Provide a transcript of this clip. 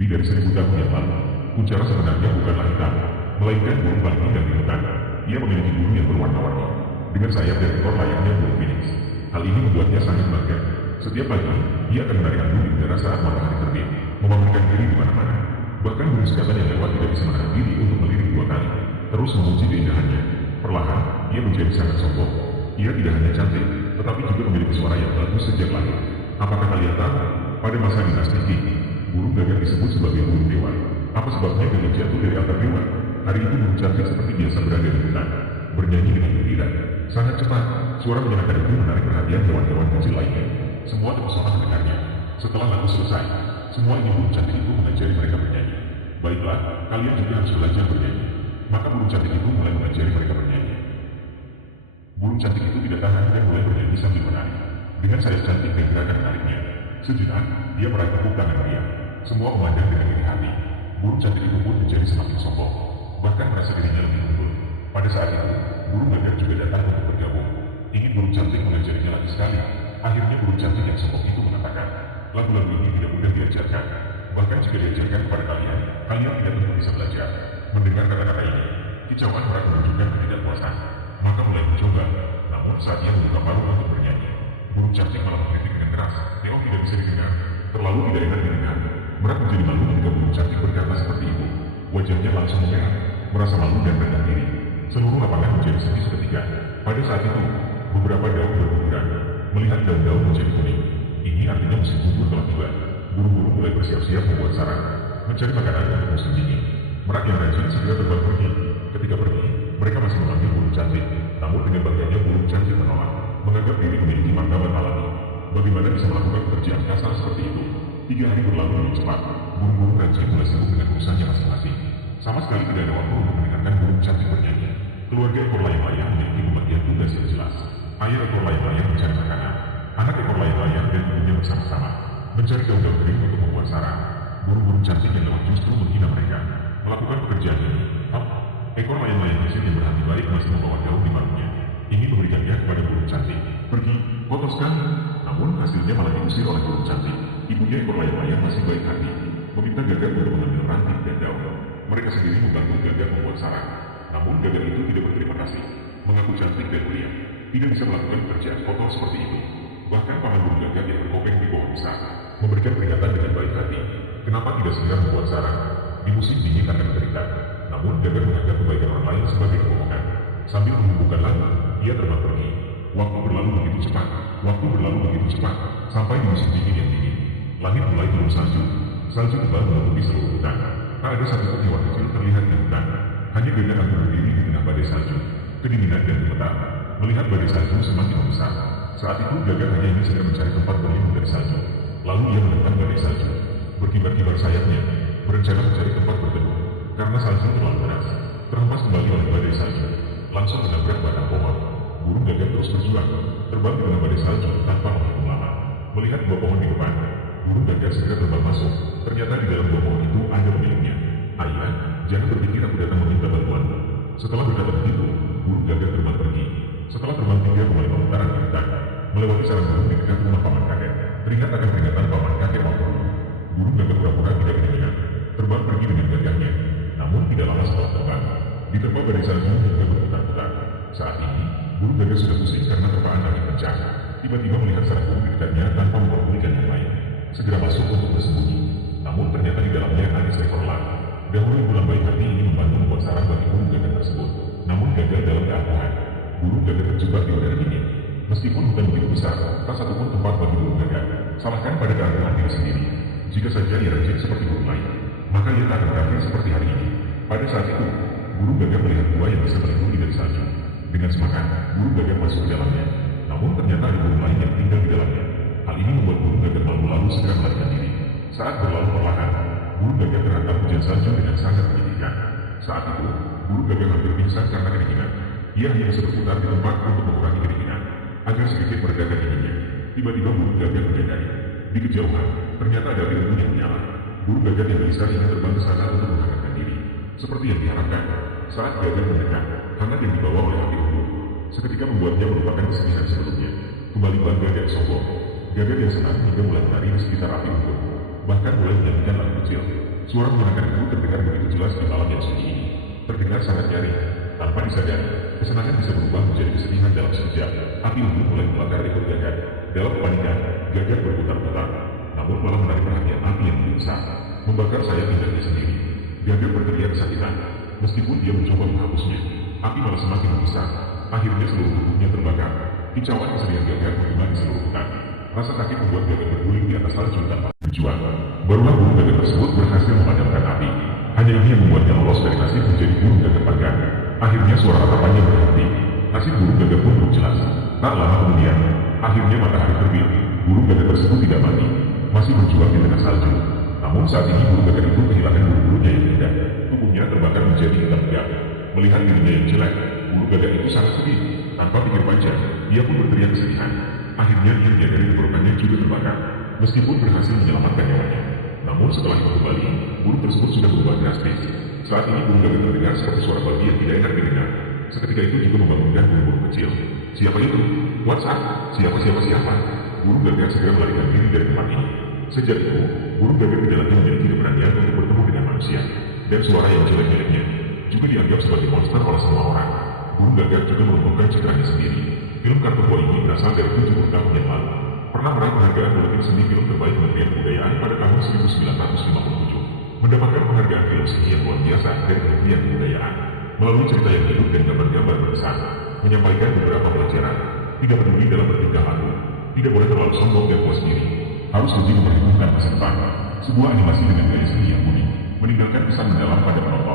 Lebih dari 1000 tahun yang lalu, Kuncara sebenarnya bukanlah hitam, melainkan burung paling indah di hutan. Ia memiliki bulu yang berwarna-warni, dengan sayap dan ekor layaknya burung phoenix. Hal ini membuatnya sangat bangga. Setiap pagi, ia akan menarik angin di udara saat matahari terbit, memamerkan diri di mana-mana. Bahkan burung sekatan yang lewat tidak bisa menahan diri untuk melirik 2 kali, terus memuji keindahannya. Perlahan, ia menjadi sangat sombong. Ia tidak hanya cantik, tetapi juga memiliki suara yang bagus sejak lahir. Apakah kalian tahu? Pada masa dinasti Qing, burung gagak disebut sebagai burung dewa. Apa sebabnya gagak jatuh dari altar dewa? Hari itu burung cantik seperti biasa berada di hutan, bernyanyi dengan gembira. Sangat cepat, suara menyenangkan itu menarik perhatian hewan-hewan kecil lainnya. Semua terpesona mendengarnya. Setelah lagu selesai, semua ingin burung cantik itu mengajari mereka bernyanyi. Baiklah, kalian juga harus belajar bernyanyi. Maka burung cantik itu mulai mengajari mereka bernyanyi. Burung cantik itu tidak tahan dan mulai bernyanyi sambil menari. Dengan sayap cantik dan gerakan menariknya, sejenak, dia meraih tepuk tangan dia. Semua memandang dengan iri hati. Burung cantik itu pun menjadi semakin sombong, bahkan merasa dirinya lebih unggul. Pada saat itu, burung gagak juga datang untuk bergabung. Ingin burung cantik mengajarinya lagi sekali. Akhirnya burung cantik yang sombong itu mengatakan, lagu-lagu ini tidak mudah diajarkan. Bahkan jika diajarkan kepada kalian, kalian tidak tentu bisa belajar. Mendengar kata-kata ini, kicauan merak menunjukkan ketidakpuasan. Maka mulai mencoba, namun saat ia membuka paruh untuk bernyanyi, burung cantik malah mengkritik dengan keras. Deong tidak bisa didengar, terlalu tidak enak didengar. Merak menjadi malu ketika burung cantik berkata seperti itu. Wajahnya langsung memerah, merasa malu dan rendah diri. Seluruh lapangan menjadi sepi seketika. Pada saat itu, beberapa daun berguguran. Melihat daun-daun menjadi kuning, ini artinya musim gugur telah tiba. Burung-burung mulai bersiap-siap membuat sarang, mencari makanan untuk musim dingin. Merak yang rajin segera terbang pergi. Ketika pergi, mereka masih memanggil burung cantik. Namun dengan bangganya burung cantik menolak, menganggap diri memiliki martabat alami. Bagaimana bisa melakukan pekerjaan kasar seperti itu? 3 hari berlalu dengan cepat. Burung-burung rajin mulai sibuk dengan urusannya masing-masing. Sama sekali tidak ada waktu untuk mendengarkan burung cantik bernyanyi. Keluarga ekor layang-layang memiliki pembagian tugas yang jelas. Ayah ekor layang-layang mencari makanan. Anak ekor layang-layang dan ibunya bersama-sama mencari daun-daun kering untuk membuat sarang. Burung-burung cantik yang lewat justru menghina mereka. Melakukan pekerjaan ini, ekor layang-layang kecil yang berhati baik masih membawa daun di paruhnya. Ingin memberikannya kepada burung cantik. Pergi, kotor sekali. Namun hasilnya malah diusir oleh burung cantik. Ibunya ekor layang-layang masih baik hati, meminta gagak untuk mengambil ranting dan daun. Mereka sendiri membantu gagak membuat sarang. Namun gagak itu tidak berterima kasih, mengaku cantik dan mulia. Tidak bisa melakukan pekerjaan kotor seperti itu. Bahkan paman burung gagak yang berkopeng di pohon besar memberikan peringatan dengan baik hati. Kenapa tidak segera membuat sarang? Di musim dingin akan menderita. Namun gagak menganggap kebaikan orang lain sebagai kebohongan. Sambil menghubungkan lagu, ia terbang pergi. Waktu berlalu begitu cepat. Sampai di musim dingin yang dingin. Langit mulai turun salju. Salju tebal menutupi seluruh hutan. Tak ada satupun hewan kecil terlihat di hutan. Hanya gagak akan berdiri di tengah badai salju. Kedinginan dan gemetar. Melihat badai salju semakin membesar. Saat itu gagak hanya ingin segera mencari tempat berlindung dari salju. Lalu ia menentang badai salju. Berkibar-kibar sayapnya, berencana mencari tempat berteduh. Karena salju terlalu deras, terhempas kembali oleh badai salju. Langsung menabrak batang pohon. Burung gagak terus berjuang, terbang di tengah badai salju tanpa menghitung lama. Melihat 2 pohon di depan, burung gagak segera terbang masuk. Ternyata di dalam 2 pohon itu ada pemiliknya. Ayah, jangan berpikir aku datang meminta bantuanmu. Setelah berkata begitu, burung gagak terbang pergi. Setelah terbang 3 kembali pemutaran di hutan, melewati sarang burung di dekat rumah paman kakek. Teringat akan peringatan paman kakek waktu dulu. Burung gagak pura-pura tidak kedengaran, terbang pergi dengan gagaknya. Namun tidak lama setelah terbang, diterpa badai salju hingga berputar-putar. Saat ini, burung gagak sudah pusing karena terpaan angin kencang. Tiba-tiba melihat sarang burung di dekatnya tanpa memperdulikan yang lain. Segera masuk untuk bersembunyi. Namun ternyata di dalamnya ada seekor elang. Dahulu bulan baik hati ini membantu membuat sarang bagi burung gagak tersebut. Namun gagal dalam keangkuhan. Burung gagak terjebak di udara dingin. Meskipun bukan begitu besar, tak satupun tempat bagi burung gagak. Salahkan pada keangkuhan diri sendiri. Jika saja ia rajin seperti burung lain, maka ia tak akan kafir seperti hari ini. Pada saat itu, burung gagak melihat gua yang bisa melindungi dari salju. Dengan semangat, burung gagak masuk ke dalamnya. Namun ternyata ada burung lain yang tinggal di dalamnya. Hal ini membuat burung gagak malu lalu segera melarikan diri. Saat berlalu perlahan, burung gagak terhantam hujan salju dengan sangat menyedihkan. Saat itu, burung gagak hampir pingsan karena kedinginan. Ia hanya bisa berputar di tempat untuk mengurangi kedinginan, agar sedikit meredakan dinginnya. Tiba-tiba burung gagak menyadari. Di kejauhan, ternyata ada api unggun yang menyala. Burung gagak yang gelisah ingin terbang ke sana untuk menghangatkan diri. Seperti yang diharapkan, saat gagak mendekat, hangat yang dibawa oleh api unggun seketika membuatnya melupakan kesedihan sebelumnya. Kembali bangga dan sombong, gagak yang senang hingga mulai menari di sekitar api unggun, bahkan mulai menyanyikan lagu kecil. Suara menyenangkan itu terdengar begitu jelas di malam yang sunyi ini. Terdengar sangat nyaring. Tanpa disadari, kesenangan bisa berubah menjadi kesedihan dalam sekejap. Api unggun mulai membakar ekor gagak. Dalam kepanikan, gagak berputar-putar. Namun malah menarik perhatian api yang lebih besar. Membakar sayap indahnya sendiri. Gagak berteriak kesakitan. Meskipun dia mencoba menghapusnya, api malah semakin membesar. Akhirnya seluruh tubuhnya terbakar. Kicauan kesedihan gagak bergema di seluruh hutan. Rasa sakit membuat gagak berguling di atas salju tanpa tujuan. Barulah burung gagak tersebut berhasil memadamkan api. Hanya ini yang membuatnya lolos dari nasib menjadi burung gagak panggang. Akhirnya suara ratapannya berhenti. Nasib burung gagak pun belum jelas. Tak lama kemudian, akhirnya matahari terbit. Burung gagak tersebut tidak mati, masih berjuang di tengah salju. Namun saat ini burung gagak itu kehilangan bulu-bulunya yang indah. Tubuhnya terbakar menjadi hitam pekat. Melihat dirinya yang jelek, burung gagak itu sangat sedih. Tanpa pikir panjang, dia pun berteriak kesedihan. Akhirnya dia menyadari tenggorokannya juga terbakar. Meskipun berhasil menyelamatkan nyawanya, namun setelah itu kembali, burung tersebut sudah berubah drastis. Saat ini burung gagak terdengar seperti suara babi yang tidak enak didengar. Seketika itu juga membangunkan burung-burung kecil. Siapa itu? WhatsApp? Siapa? Burung gagak segera melarikan diri dari tempat ini. Sejak itu, burung gagak tidak lagi memiliki keberanian untuk bertemu dengan manusia. Dan suara yang jelek miliknya juga dianggap sebagai monster oleh semua orang. Burung gagak juga menemukan citranya sendiri. Film kartun ini berasal dari 70 tahun yang lalu. Pernah meraih penghargaan Bulletin Seni Film Terbaik Kementerian Kebudayaan pada tahun 1957. Mendapatkan penghargaan film seni yang luar biasa dari Kementerian Kebudayaan. Melalui cerita yang hidup dan gambar-gambar berkesan, menyampaikan beberapa pelajaran. Tidak peduli dalam bertingkah laku, tidak boleh terlalu sombong dan puas diri. Harus lebih memperhitungkan masa depan. Sebuah animasi dengan gaya seni yang unik, meninggalkan pesan mendalam pada penonton.